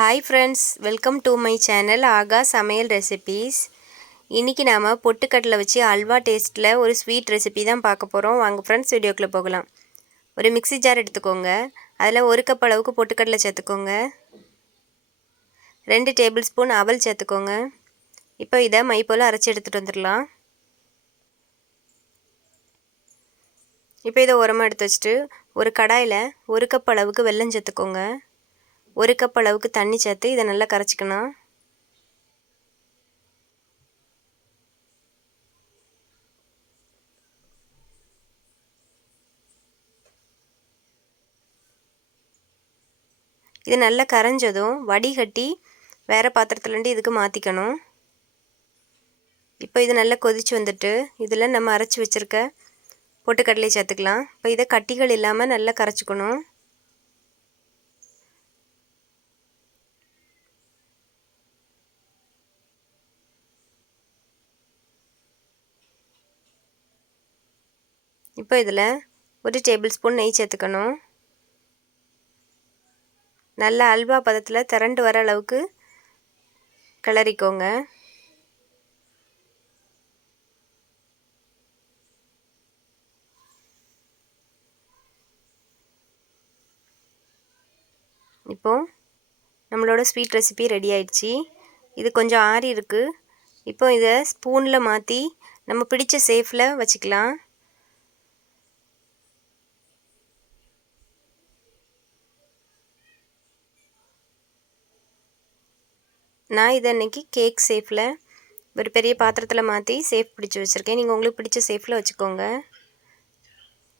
Hi friends, welcome to my channel ஆகா சமையல் recipes. இன்றைக்கி நாம் பொட்டுக்கடலை வச்சு அல்வா டேஸ்ட்டில் ஒரு ஸ்வீட் ரெசிபி தான் பார்க்க போகிறோம். வாங்க ஃப்ரெண்ட்ஸ், வீடியோக்குள்ளே போகலாம். ஒரு மிக்ஸி ஜார் எடுத்துக்கோங்க. அதில் 1 கப் அளவுக்கு பொட்டுக்கடலை சேர்த்துக்கோங்க. 2 டேபிள் ஸ்பூன் அவல் சேர்த்துக்கோங்க. இப்போ இதை மை போல் அரைச்சி எடுத்துகிட்டு வந்துடலாம். இப்போ இதை உரமாக எடுத்து வச்சுட்டு ஒரு கடாயில் 1 கப் அளவுக்கு வெல்லம் சேர்த்துக்கோங்க. 1 கப் அளவுக்கு தண்ணி சேர்த்து இதை நல்லா கரைச்சிக்கணும். இது நல்லா கரைஞ்சதும் வடிகட்டி வேறு பாத்திரத்துலேருந்து இதுக்கு மாற்றிக்கணும். இப்போ இது நல்லா கொதிச்சு வந்துட்டு இதில் நம்ம அரைச்சி வச்சுருக்க பொட்டுக்கடலையை சேர்த்துக்கலாம். இப்போ இதை கட்டிகள் இல்லாமல் நல்லா கரைச்சிக்கணும். இப்போ இதில் 1 டேபிள் ஸ்பூன் நெய் சேர்த்துக்கணும். நல்ல அல்வா பதத்தில் திரண்டு வர அளவுக்கு கிளறிக்கோங்க. இப்போது நம்மளோட ஸ்வீட் ரெசிபி ரெடி ஆயிடுச்சு. இது கொஞ்சம் ஆறி இருக்குது. இப்போ இதை ஸ்பூனில் மாற்றி நம்ம பிடிச்ச ஷேப்பில் வச்சுக்கலாம். நான் இதை இன்றைக்கி கேக் ஷேப்பில் ஒரு பெரிய பாத்திரத்தில் மாற்றி ஷேப் பிடிச்சி வச்சுருக்கேன். நீங்கள் உங்களுக்கு பிடிச்ச ஷேப்பில் வச்சுக்கோங்க.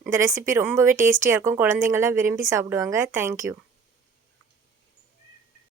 இந்த ரெசிபி ரொம்பவே டேஸ்டியாக இருக்கும். குழந்தைங்கள்லாம் விரும்பி சாப்பிடுவாங்க. தேங்க்யூ.